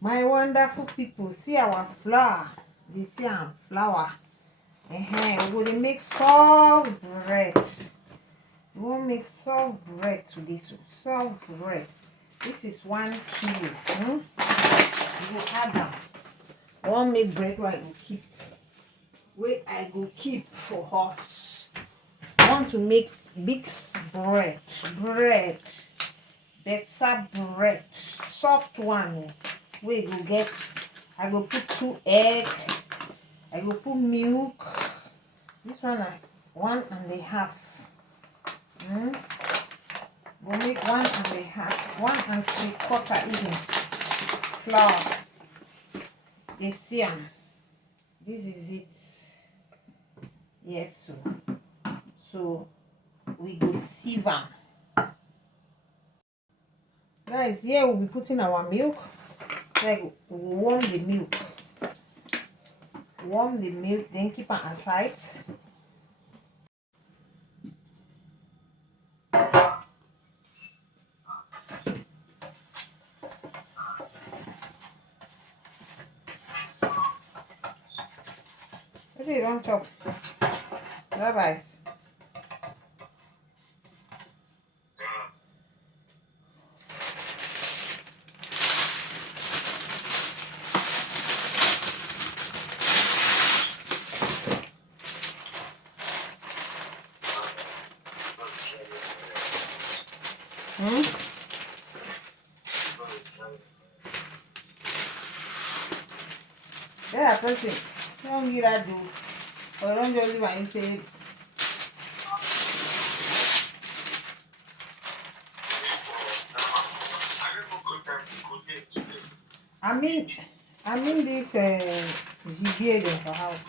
My wonderful people, see our flour. They see our flour. We're going to make soft bread. We won't make soft bread to this. Soft bread. This is 1 kilo. You will add them. I won't make bread where I go keep. Where I go keep for us. I want to make big bread. Better bread. Soft one. Where you go get. I go put 2 eggs. I go put milk. This one like 1.5. We'll make 1.5, 1.75 even flour. You see, this is it. Yes, so we go sieve them. Guys, here we'll be putting our milk. Like we'll warm the milk. Then keep it aside. What do you don't chop? Bye-bye. Yeah, person. Don't get that do. Or don't just leave and you say. I mean this GBA for house.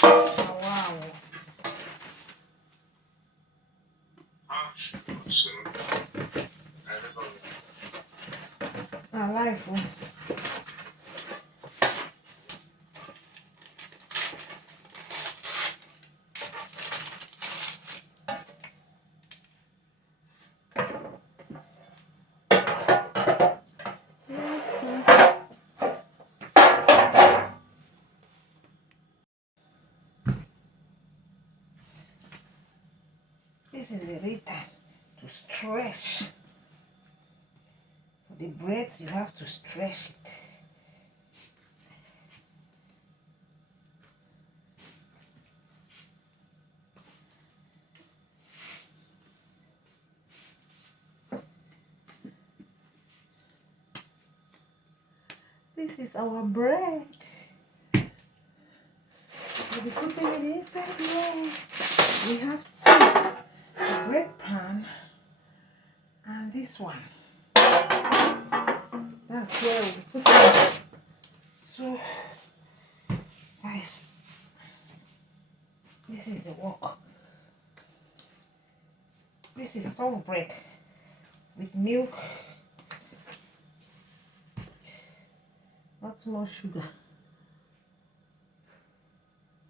Oh, wow. I like food. This is the right time to stretch. For the bread, you have to stretch it. This is our bread. We'll be putting it inside here. We have 2. The bread pan and this one. That's where we'll be putting it. So, guys, this is the work. This is soft bread with milk. Not too much sugar.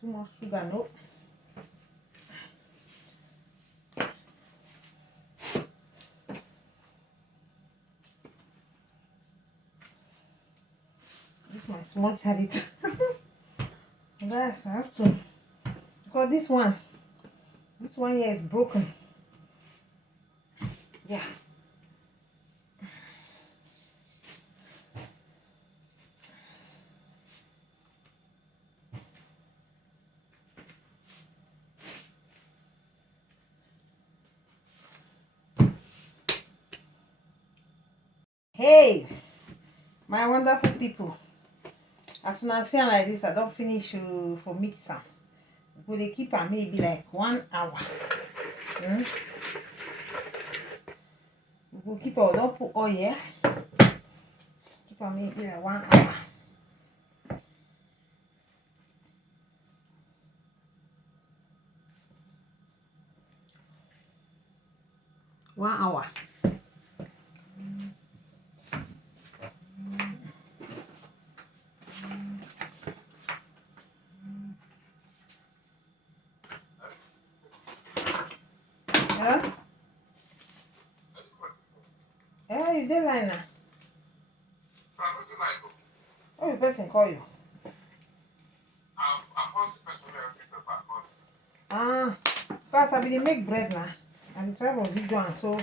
Too much sugar, no. This is my small charity. Guys, I have to. Because this one here is broken. Yeah. Hey, my wonderful people. As soon as I see like this, I don't finish for mixer. But they keep on maybe like 1 hour. We will keep on, don't put oil. Keep on maybe like 1 hour. One hour. dey line now. I go to like. Oh, the person call you. I post the person there pick the back on. Ah, first I be dey make bread now. I'm trying for video and so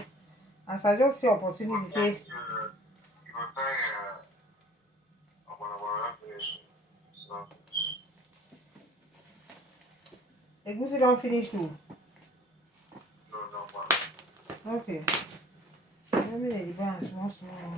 as I just see opportunity say You go try I'm gonna finish. It's not finished. egusi don finish too. No, no, man. Okay. Let me dey buy am small small.